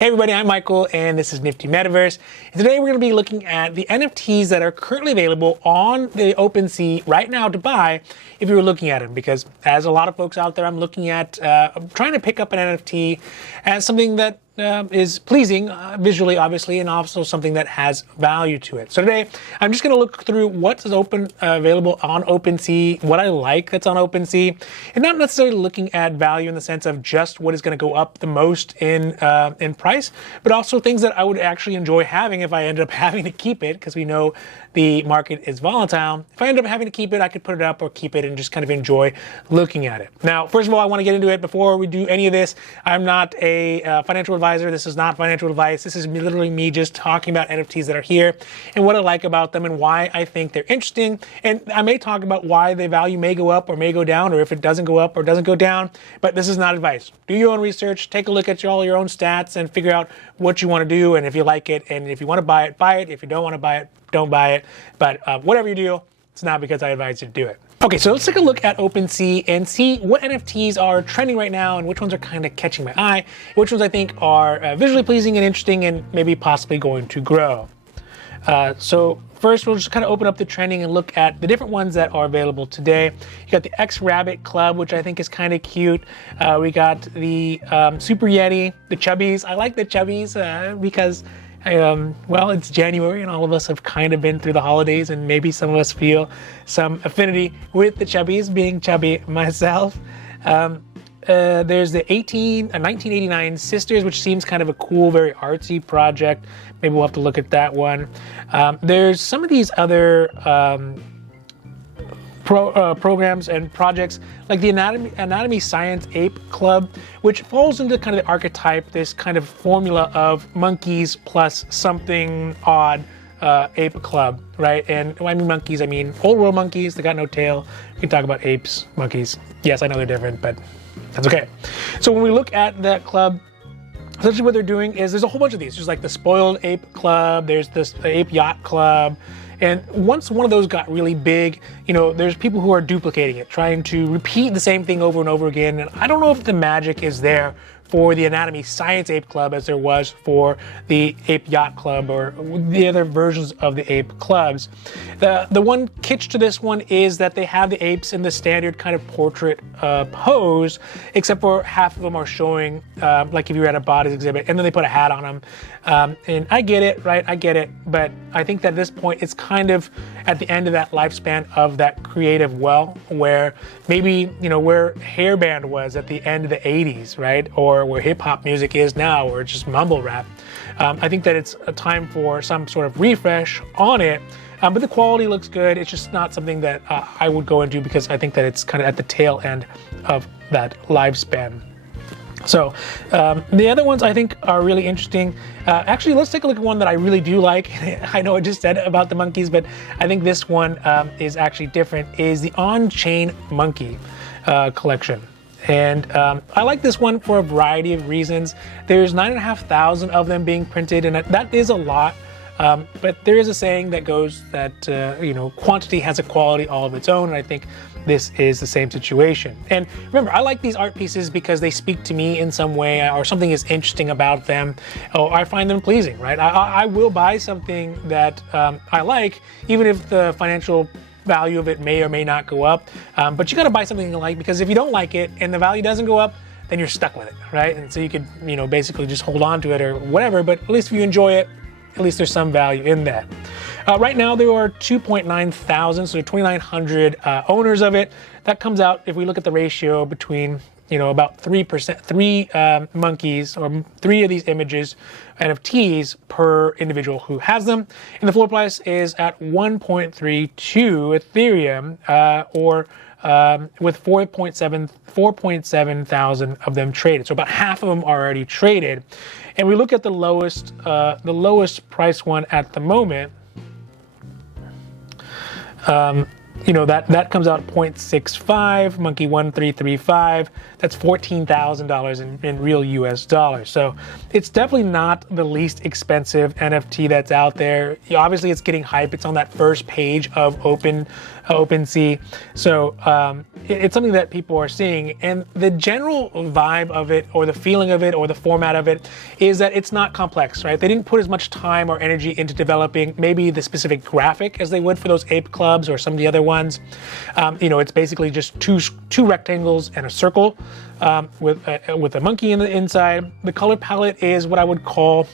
Hey everybody, I'm Michael and this is Nifty Metaverse. And today we're going to be looking at the NFTs that are currently available on the OpenSea right now to buy if you were looking at them. Because as a lot of folks out there, I'm looking at trying to pick up an NFT as something that is pleasing visually, obviously, and also something that has value to it. So today, I'm just going to look through what's available on OpenSea, what I like that's on OpenSea, and not necessarily looking at value in the sense of just what is going to go up the most in price, but also things that I would actually enjoy having if I ended up having to keep it, because we know the market is volatile. If I end up having to keep it, I could put it up or keep it and just kind of enjoy looking at it. Now, first of all, I want to get into it before we do any of this. I'm not a financial advisor. This is not financial advice. This is literally me just talking about NFTs that are here and what I like about them and why I think they're interesting. And I may talk about why the value may go up or may go down, or if it doesn't go up or doesn't go down, but this is not advice. Do your own research, take a look at all your own stats and figure out what you want to do and if you like it. And if you want to buy it, buy it. If you don't want to buy it, don't buy it. But whatever you do, it's not because I advise you to do it. Okay, so let's take a look at OpenSea and see what NFTs are trending right now and which ones are kind of catching my eye, which ones I think are visually pleasing and interesting and maybe possibly going to grow. So first, we'll just kind of open up the trending and look at the different ones that are available today. You got the X-Rabbit Club, which I think is kind of cute. We got the Super Yeti, the Chubbies. I like the Chubbies because well, it's January and all of us have kind of been through the holidays, and maybe some of us feel some affinity with the Chubbies, being chubby myself. There's the 1989 Sisters, which seems kind of a cool, very artsy project. Maybe we'll have to look at that one. There's some of these other programs and projects like the Anatomy Science Ape Club, which falls into kind of the archetype, this kind of formula of monkeys plus something odd. Ape Club, right? And when I mean monkeys, I mean old world monkeys. They got no tail. We can talk about apes, monkeys. Yes, I know they're different, but that's okay. So when we look at that club, essentially what they're doing is there's a whole bunch of these. There's like the Spoiled Ape Club. There's this Ape Yacht Club. And once one of those got really big, you know, there's people who are duplicating it, trying to repeat the same thing over and over again. And I don't know if the magic is there for the Anatomy Science Ape Club as there was for the Ape Yacht Club or the other versions of the Ape Clubs. The one catch to this one is that they have the apes in the standard kind of portrait pose, except for half of them are showing, like if you were at a bodies exhibit, and then they put a hat on them. And I get it, right? I get it. But I think that at this point, it's kind of at the end of that lifespan of that creative well, where maybe, you know, where hairband was at the end of the 80s, right? Or where hip hop music is now, or just mumble rap. I think that it's a time for some sort of refresh on it. But the quality looks good. It's just not something that I would go into because I think that it's kind of at the tail end of that lifespan. So the other ones I think are really interesting. Actually, let's take a look at one that I really do like. I know I just said about the monkeys, but I think this one is actually different, is the OnChain Monkey collection. And I like this one for a variety of reasons. There's 9,500 of them being printed, and that is a lot. But there is a saying that goes that, you know, quantity has a quality all of its own, and I think this is the same situation. And remember, I like these art pieces because they speak to me in some way, or something is interesting about them, or I find them pleasing, right? I will buy something that I like, even if the financial value of it may or may not go up. But you got to buy something you like, because if you don't like it and the value doesn't go up, then you're stuck with it, right? And so you could, you know, basically just hold on to it or whatever, but at least if you enjoy it, at least there's some value in that. Right now there are 2.9 thousand, so 2,900 owners of it. That comes out, if we look at the ratio between, you know, about 3%, three monkeys, or three of these images, NFTs per individual who has them. And the floor price is at 1.32 Ethereum, or with 4.7 thousand of them traded. So about half of them are already traded. And we look at the lowest price one at the moment. you know, that comes out 0.65, Monkey 1335. That's $14,000 in real US dollars. So it's definitely not the least expensive NFT that's out there. Obviously, it's getting hype. It's on that first page of OpenSea. So it's something that people are seeing. And the general vibe of it, or the feeling of it, or the format of it, is that it's not complex, right? They didn't put as much time or energy into developing maybe the specific graphic as they would for those Ape Clubs or some of the other ones. You know, it's basically just two rectangles and a circle with a monkey in the inside. The color palette is what I would call,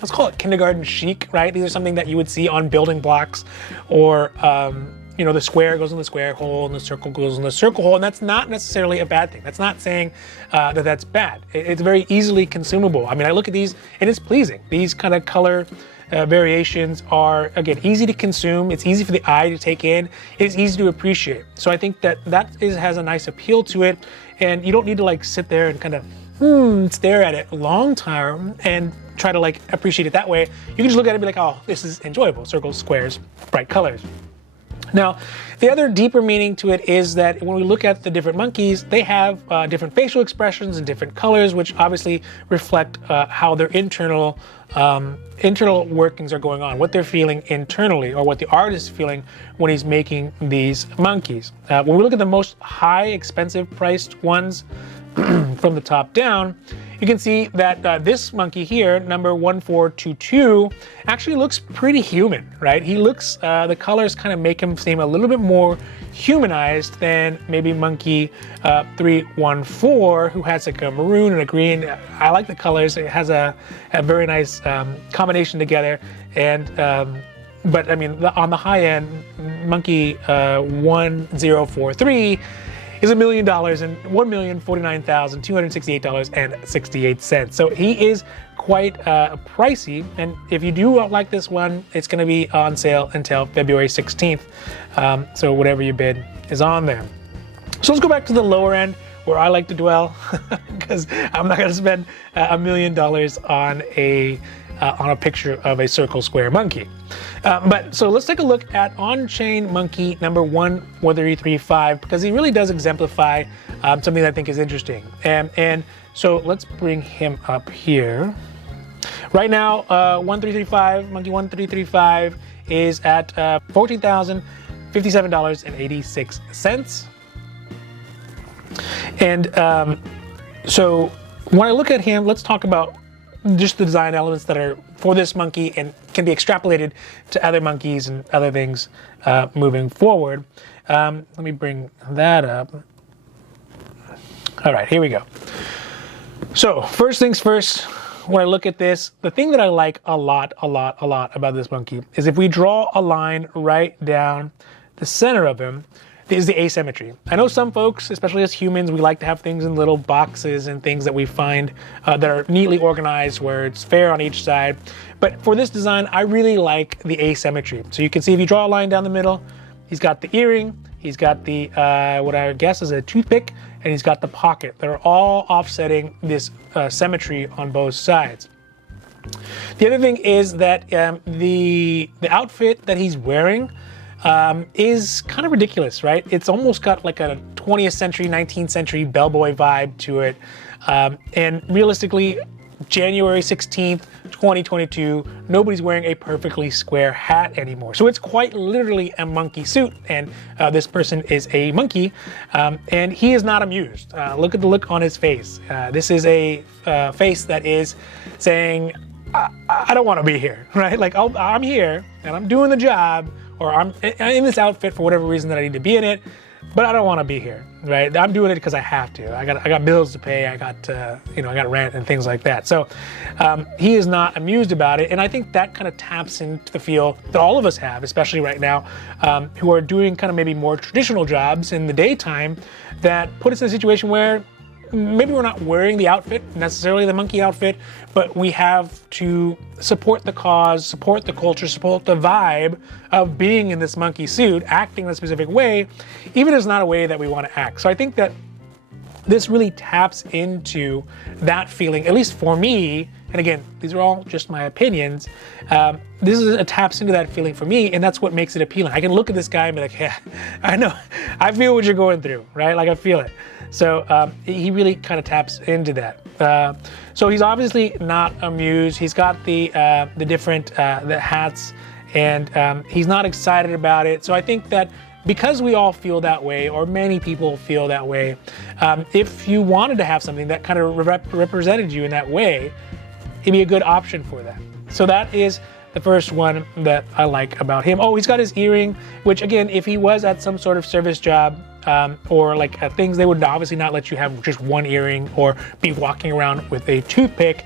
let's call it kindergarten chic, right? These are something that you would see on building blocks, or you know, the square goes in the square hole and the circle goes in the circle hole, and that's not necessarily a bad thing. That's not saying that that's bad. It's very easily consumable. I mean, I look at these and it's pleasing. These kind of color variations are, again, easy to consume. It's easy for the eye to take in. It's easy to appreciate. So I think that has a nice appeal to it, and you don't need to like sit there and kind of stare at it a long time and try to like appreciate it that way. You can just look at it and be like, oh, this is enjoyable. Circles, squares, bright colors. Now, the other deeper meaning to it is that when we look at the different monkeys, they have different facial expressions and different colors, which obviously reflect how their internal workings are going on, what they're feeling internally, or what the artist is feeling when he's making these monkeys. When we look at the most high, expensive priced ones from the top down, you can see that this monkey here, number 1422, actually looks pretty human, right? He looks, the colors kind of make him seem a little bit more humanized than maybe monkey 314, who has like a maroon and a green. I like the colors. It has a very nice combination together. And but I mean, on the high end, monkey 1043 is $1 million and $1,049,268.68. So he is quite pricey, and if you do like this one, it's going to be on sale until February 16th. So whatever you bid is on there. So let's go back to the lower end, where I like to dwell, because I'm not going to spend $1 million on a picture of a circle square monkey. But so let's take a look at OnChain Monkey number 1335, because he really does exemplify something that I think is interesting. And so let's bring him up here. Right now, 1335, Monkey 1335 is at $14,057.86. And so when I look at him, let's talk about just the design elements that are for this monkey and can be extrapolated to other monkeys and other things moving forward. Let me bring that up. All right, here we go. So first things first, when I look at this, the thing that I like a lot about this monkey is if we draw a line right down the center of him, is the asymmetry. I know some folks, especially as humans, we like to have things in little boxes and things that we find that are neatly organized, where it's fair on each side. But for this design, I really like the asymmetry. So you can see if you draw a line down the middle, he's got the earring, he's got the, what I guess is a toothpick, and he's got the pocket. They're all offsetting this symmetry on both sides. The other thing is that the outfit that he's wearing is kind of ridiculous, right? It's almost got like a 20th century, 19th century bellboy vibe to it. And realistically, January 16th, 2022, nobody's wearing a perfectly square hat anymore. So it's quite literally a monkey suit, and this person is a monkey, and he is not amused. Look at the look on his face. This is a face that is saying, I don't want to be here, right? Like, I'm here, and I'm doing the job, or I'm in this outfit for whatever reason that I need to be in it, but I don't want to be here, right? I'm doing it because I have to. I got bills to pay. I got I got rent and things like that. So he is not amused about it, and I think that kind of taps into the feel that all of us have, especially right now, who are doing kind of maybe more traditional jobs in the daytime, that put us in a situation where maybe we're not wearing the outfit, necessarily the monkey outfit, but we have to support the cause, support the culture, support the vibe of being in this monkey suit, acting in a specific way, even if it's not a way that we want to act. So I think that this really taps into that feeling, at least for me, and again, these are all just my opinions, this is a taps into that feeling for me, and that's what makes it appealing. I can look at this guy and be like, yeah, I know, I feel what you're going through, right? Like I feel it. So he really kind of taps into that. So he's obviously not amused. He's got the different the hats, and he's not excited about it. So I think that because we all feel that way, or many people feel that way, if you wanted to have something that kind of represented you in that way, it'd be a good option for that. So that is the first one that I like about him. Oh, he's got his earring, which again, if he was at some sort of service job or like things, they would obviously not let you have just one earring or be walking around with a toothpick,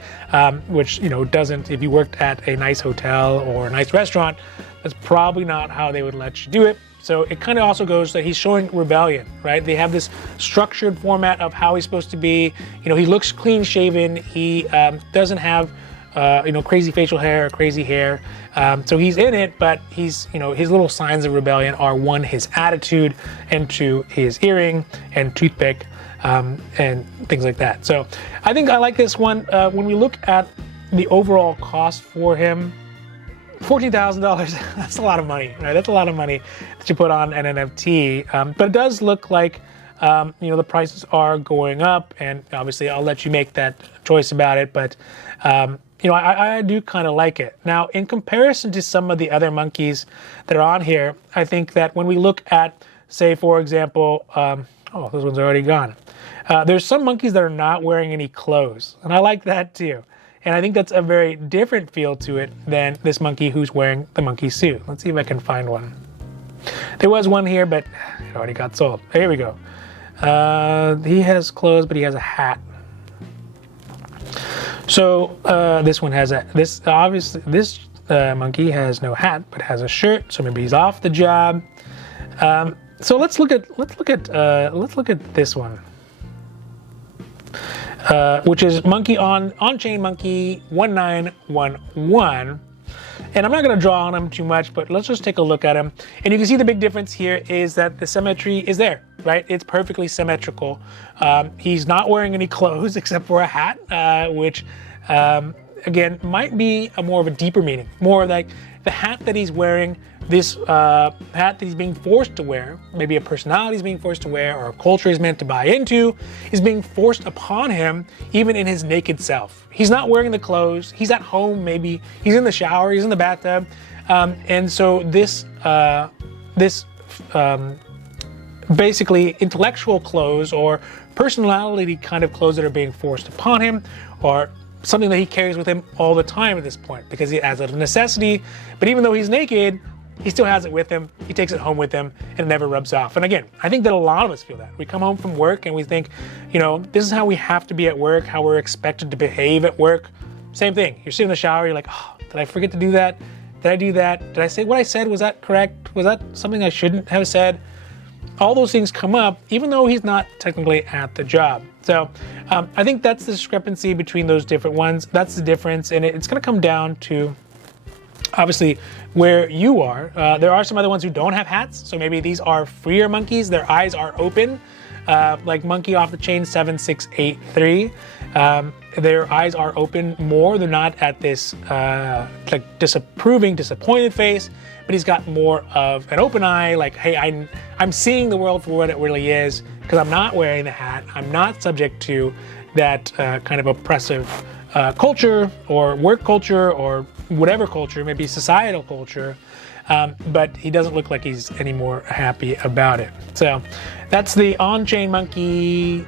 which, you know, doesn't, if you worked at a nice hotel or a nice restaurant, that's probably not how they would let you do it. So it kind of also goes that he's showing rebellion, right? They have this structured format of how he's supposed to be. You know, he looks clean shaven. He doesn't have, you know, crazy facial hair or crazy hair. So he's in it, but he's, you know, his little signs of rebellion are, one, his attitude, and two, his earring and toothpick, and things like that. So I think I like this one. When we look at the overall cost for him, $14,000, that's a lot of money, right? That's a lot of money that you put on an NFT. But it does look like, you know, the prices are going up, and obviously I'll let you make that choice about it. But, you know, I do kind of like it. Now, in comparison to some of the other monkeys that are on here, I think that when we look at, say, for example, oh, those ones are already gone. There's some monkeys that are not wearing any clothes, and I like that too. And I think that's a very different feel to it than this monkey who's wearing the monkey suit. Let's see if I can find one. There was one here, but it already got sold. Here we go. He has clothes, but he has a hat. So this one has obviously this monkey has no hat, but has a shirt. So maybe he's off the job. So let's look at this one. Which is OnChain Monkey 1911. And I'm not going to draw on him too much, but let's just take a look at him. And you can see the big difference here is that the symmetry is there, right? It's perfectly symmetrical. He's not wearing any clothes except for a hat, which, again, might be more of a deeper meaning. More like the hat that he's wearing, this hat that he's being forced to wear, maybe a personality is being forced to wear, or a culture is meant to buy into, is being forced upon him, even in his naked self. He's not wearing the clothes. He's at home, maybe. He's in the shower. He's in the bathtub. And so this basically intellectual clothes or personality kind of clothes that are being forced upon him, or something that he carries with him all the time at this point, because he has a necessity. But even though he's naked, he still has it with him. He takes it home with him, and it never rubs off. And again, I think that a lot of us feel that. We come home from work and we think, you know, this is how we have to be at work, how we're expected to behave at work. Same thing. You're sitting in the shower, you're like, oh, did I forget to do that? Did I do that? Did I say what I said? Was that correct? Was that something I shouldn't have said? All those things come up, even though he's not technically at the job. So I think that's the discrepancy between those different ones. That's the difference, and it's going to come down to, obviously, where you are. There are some other ones who don't have hats, so maybe these are freer monkeys. Their eyes are open, like Monkey off the chain 7683. Their eyes are open more. They're not at this like disapproving, disappointed face, but he's got more of an open eye, like, hey, I'm seeing the world for what it really is, because I'm not wearing the hat. I'm not subject to that kind of oppressive culture or work culture or whatever culture, maybe societal culture, but he doesn't look like he's any more happy about it. So that's the OnChain Monkey.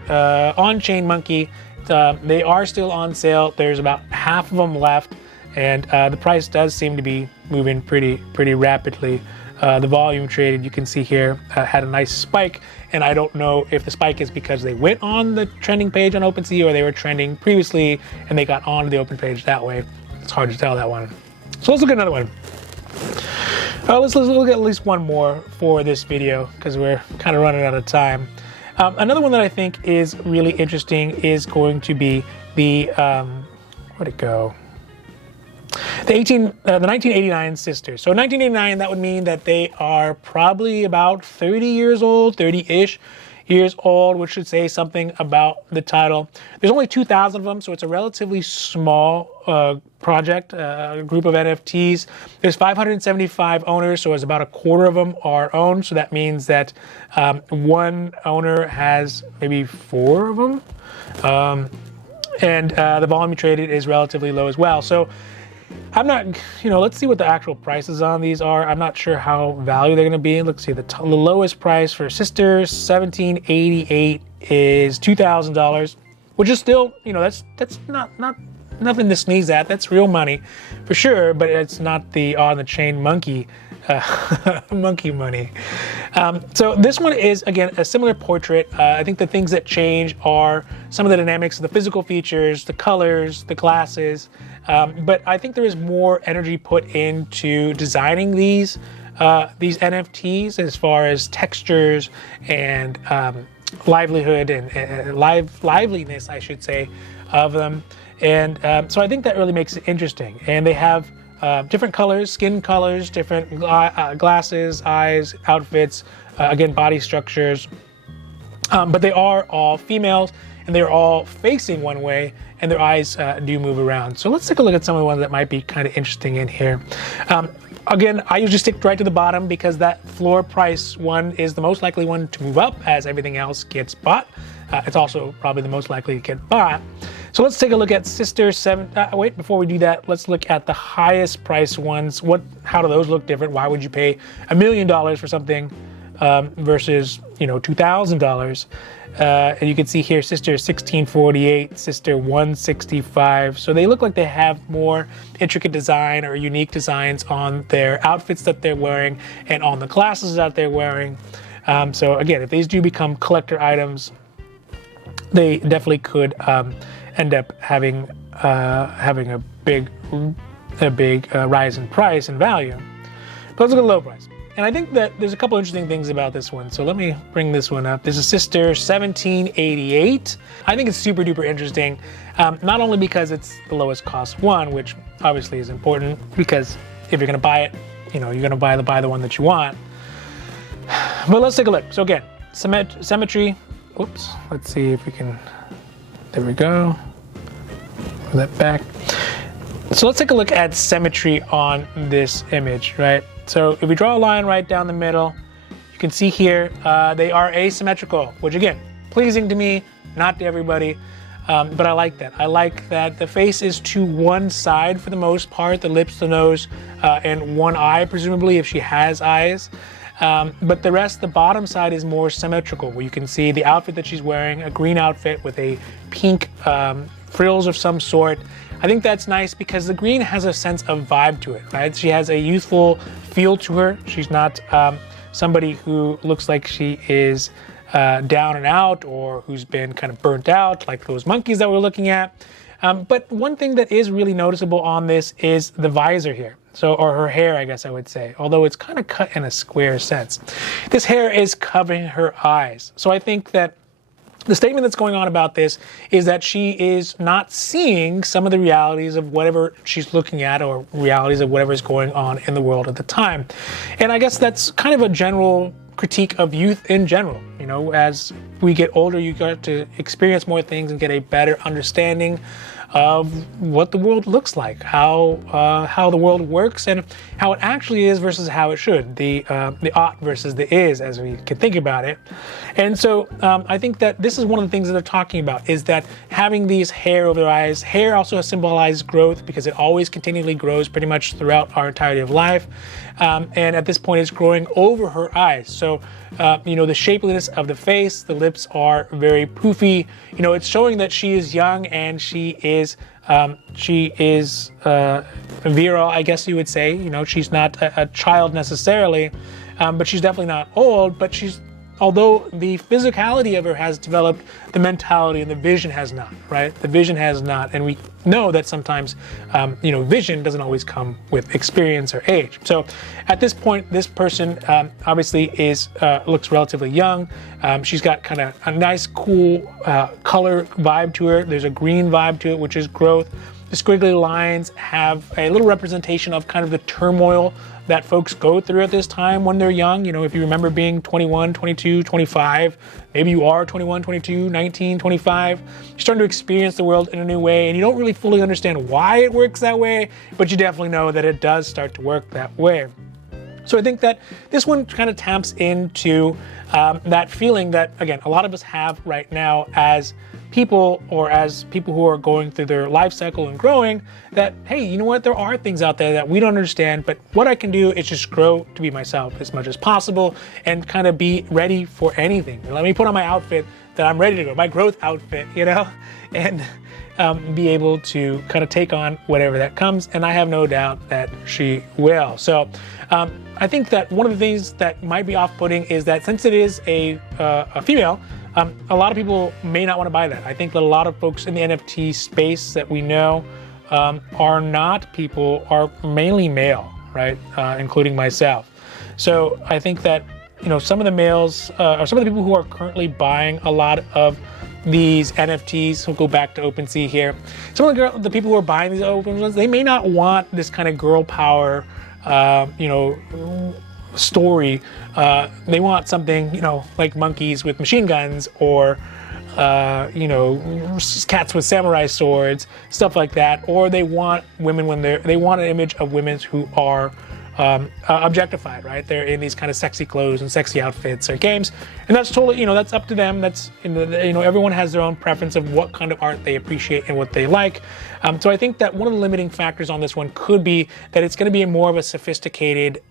They are still on sale. There's about half of them left, and the price does seem to be moving pretty rapidly. The volume traded, you can see here, had a nice spike, and I don't know if the spike is because they went on the trending page on OpenSea, or they were trending previously and they got onto the open page that way. It's hard to tell, that one. So let's look at another one. Let's look at least one more for this video, because we're kind of running out of time. Another one that I think is really interesting is going to be the, where'd it go? The 1989 sisters. So 1989, that would mean that they are probably about 30 years old, 30-ish. years old, which should say something about the title. There's only 2,000 of them, so it's a relatively small project, group of NFTs. There's 575 owners, so as about a quarter of them are owned. So that means that one owner has maybe 4 of them. And the volume traded is relatively low as well. So I'm not, let's see what the actual prices on these are. I'm not sure how value they're going to be. Let's see, the lowest price for Sister 1788 is $2,000, which is still, that's not nothing to sneeze at. That's real money for sure, but it's not the OnChain Monkey monkey money. So this one is, again, a similar portrait. I think the things that change are some of the dynamics of the physical features, the colors, the glasses, but I think there is more energy put into designing these NFTs as far as textures and livelihood and liveliness, I should say, of them. And so I think that really makes it interesting. And they have different colors, skin colors, different glasses, eyes, outfits, again, body structures. But they are all females, and they're all facing one way, and their eyes do move around. So let's take a look at some of the ones that might be kind of interesting in here. Again, I usually stick right to the bottom because that floor price one is the most likely one to move up as everything else gets bought. It's also probably the most likely to get bought. So let's take a look at Sister 7. Wait, before we do that, let's look at the highest price ones. How do those look different? Why would you pay $1 million for something versus $2,000? And you can see here, Sister 1648, Sister 165. So they look like they have more intricate design or unique designs on their outfits that they're wearing and on the glasses that they're wearing. So again, if these do become collector items, they definitely could end up having a big rise in price and value. But let's look at low price. And I think that there's a couple interesting things about this one. So let me bring this one up. This is Sister 1788. I think it's super duper interesting, not only because it's the lowest cost one, which obviously is important, because if you're going to buy it, you're going to buy the one that you want. But let's take a look. So again, symmetry. Oops. Let's see if we can. There we go. Move that back. So let's take a look at symmetry on this image, right? So if we draw a line right down the middle, you can see here they are asymmetrical, which again, pleasing to me, not to everybody, but I like that. I like that the face is to one side for the most part, the lips, the nose, and one eye, presumably, if she has eyes. But the rest, the bottom side is more symmetrical, where you can see the outfit that she's wearing, a green outfit with a pink frills of some sort. I think that's nice because the green has a sense of vibe to it, right? She has a youthful feel to her. She's not somebody who looks like she is down and out or who's been kind of burnt out, like those monkeys that we're looking at. But one thing that is really noticeable on this is the visor here. So, or her hair, I guess I would say, although it's kind of cut in a square sense. This hair is covering her eyes. So I think that the statement that's going on about this is that she is not seeing some of the realities of whatever she's looking at or realities of whatever is going on in the world at the time. And I guess that's kind of a general critique of youth in general. As we get older, you got to experience more things and get a better understanding of what the world looks like, how the world works, and how it actually is versus how it should. The ought versus the is, as we can think about it. And so I think that this is one of the things that they're talking about, is that having these hair over their eyes. Hair also symbolizes growth because it always continually grows pretty much throughout our entirety of life. And at this point, it's growing over her eyes. So, the shapeliness of the face, the lips are very poofy. It's showing that she is young and she is virile, I guess you would say. She's not a child necessarily, but she's definitely not old. But although the physicality of her has developed, the mentality and the vision has not, right? The vision has not. And we know that sometimes, vision doesn't always come with experience or age. So at this point, this person obviously looks relatively young. She's got kind of a nice, cool color vibe to her. There's a green vibe to it, which is growth. the squiggly lines have a little representation of kind of the turmoil that folks go through at this time when they're young. You know, if you remember being 21, 22, 25, maybe you are 21, 22, 19, 25, you're starting to experience the world in a new way, and you don't really fully understand why it works that way, but you definitely know that it does start to work that way. So I think that this one kind of taps into that feeling that, again, a lot of us have right now as people, or as people who are going through their life cycle and growing, that, hey, you know what, there are things out there that we don't understand, but what I can do is just grow to be myself as much as possible and kind of be ready for anything. Let me put on my outfit that I'm ready to go, my growth outfit, you know, and be able to kind of take on whatever that comes, and I have no doubt that she will. So I think that one of the things that might be off-putting is that since it is a female, a lot of people may not want to buy that. I think that a lot of folks in the NFT space that we know are mainly male, right? Including myself. So I think that, you know, some of the males, or some of the people who are currently buying a lot of these NFTs, we'll go back to OpenSea here. Some of the people who are buying these ones, they may not want this kind of girl power, you know, story. They want something, you know, like monkeys with machine guns, or you know, cats with samurai swords, stuff like that. Or they want women when they want an image of women who are objectified, right? They're in these kind of sexy clothes and sexy outfits or games, and that's totally, you know, that's up to them. That's, you know, everyone has their own preference of what kind of art they appreciate and what they like. So I think that one of the limiting factors on this one could be that it's going to be more of a sophisticated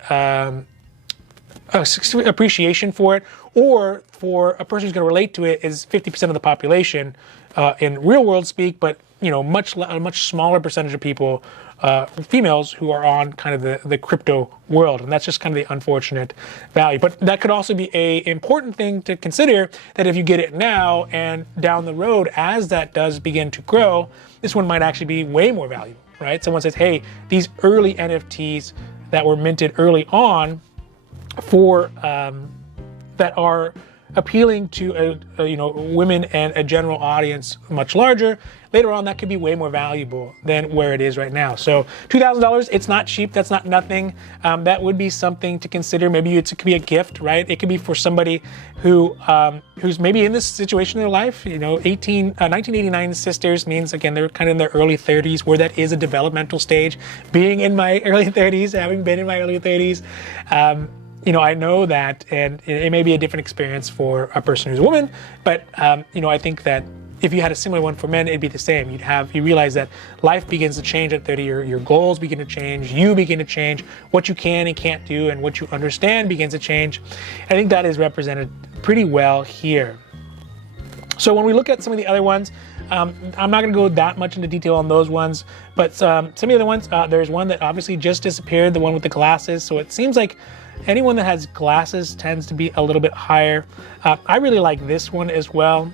appreciation for it, or for a person who's going to relate to it is 50% of the population in real world speak, but, you know, a much smaller percentage of people, females, who are on kind of the crypto world, and that's just kind of the unfortunate value. But that could also be a important thing to consider, that if you get it now and down the road, as that does begin to grow, this one might actually be way more valuable, right? Someone says, hey, these early NFTs that were minted early on for that are appealing to you know, women and a general audience much larger, later on that could be way more valuable than where it is right now. So $2,000, it's not cheap, that's not nothing. That would be something to consider. Maybe it could be a gift, right? It could be for somebody who who's maybe in this situation in their life. You know, 1989 sisters means, again, they're kind of in their early 30s, where that is a developmental stage. Being in my early 30s, having been in my early 30s, you know, I know that, and it may be a different experience for a person who's a woman, but you know, I think that if you had a similar one for men, it'd be the same. You realize that life begins to change at 30, your goals begin to change, you begin to change, what you can and can't do, and what you understand begins to change. I think that is represented pretty well here. So when we look at some of the other ones, I'm not going to go that much into detail on those ones, but some of the other ones, there's one that obviously just disappeared, the one with the glasses. So it seems like anyone that has glasses tends to be a little bit higher. I really like this one as well,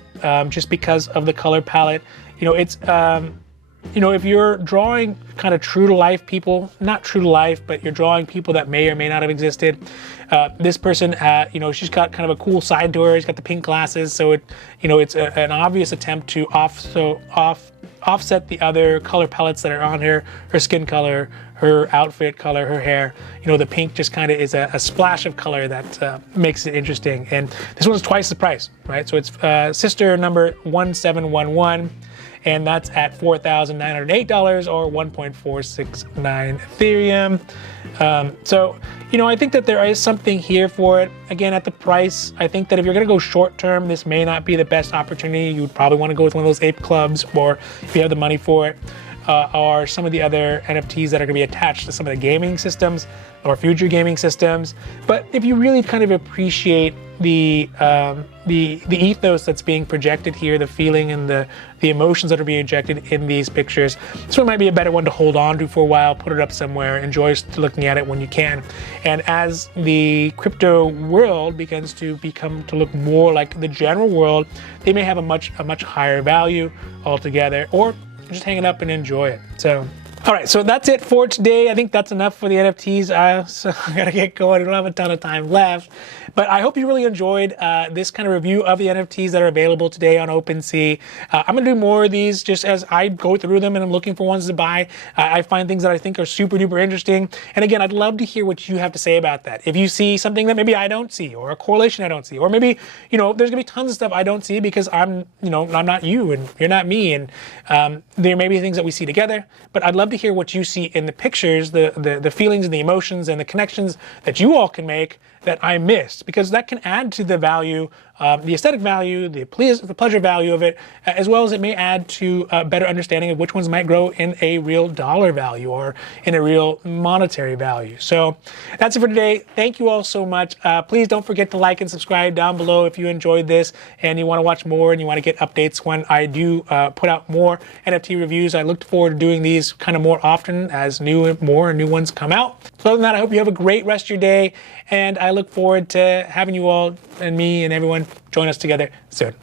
just because of the color palette. You know, it's, you know, if you're drawing kind of true to life people, not true to life, but you're drawing people that may or may not have existed. This person, you know, she's got kind of a cool side to her. She's got the pink glasses, so it, you know, it's an obvious attempt to offset the other color palettes that are on her skin color, her outfit color, her hair. You know, the pink just kind of is a splash of color that makes it interesting. And this one's twice the price, right? So it's sister number 1711. And that's at $4,908 or 1.469 Ethereum. So, you know, I think that there is something here for it. Again, at the price, I think that if you're going to go short term, this may not be the best opportunity. You would probably want to go with one of those Ape Clubs, or if you have the money for it, or some of the other NFTs that are going to be attached to some of the gaming systems or future gaming systems. But if you really kind of appreciate the ethos that's being projected here, the feeling and the emotions that are being injected in these pictures, this one might be a better one to hold on to for a while, put it up somewhere, enjoy looking at it when you can. And as the crypto world begins to look more like the general world, they may have a much higher value altogether, or just hang it up and enjoy it. So All right, so that's it for today. I think that's enough for the NFTs. So I gotta get going. I don't have a ton of time left. But I hope you really enjoyed this kind of review of the NFTs that are available today on OpenSea. I'm gonna do more of these just as I go through them and I'm looking for ones to buy. I find things that I think are super duper interesting. And again, I'd love to hear what you have to say about that. If you see something that maybe I don't see, or a correlation I don't see, or maybe, there's gonna be tons of stuff I don't see because I'm not you and you're not me. And there may be things that we see together, but I'd love to hear what you see in the pictures, the feelings and the emotions and the connections that you all can make that I missed, because that can add to the value, the aesthetic value, the pleasure value of it, as well as it may add to a better understanding of which ones might grow in a real dollar value or in a real monetary value. So that's it for today. Thank you all so much. Please don't forget to like and subscribe down below if you enjoyed this and you want to watch more and you want to get updates when I do put out more NFT reviews. I look forward to doing these kind of more often as more new ones come out. So other than that, I hope you have a great rest of your day, and I look forward to having you all and me and everyone join us together soon.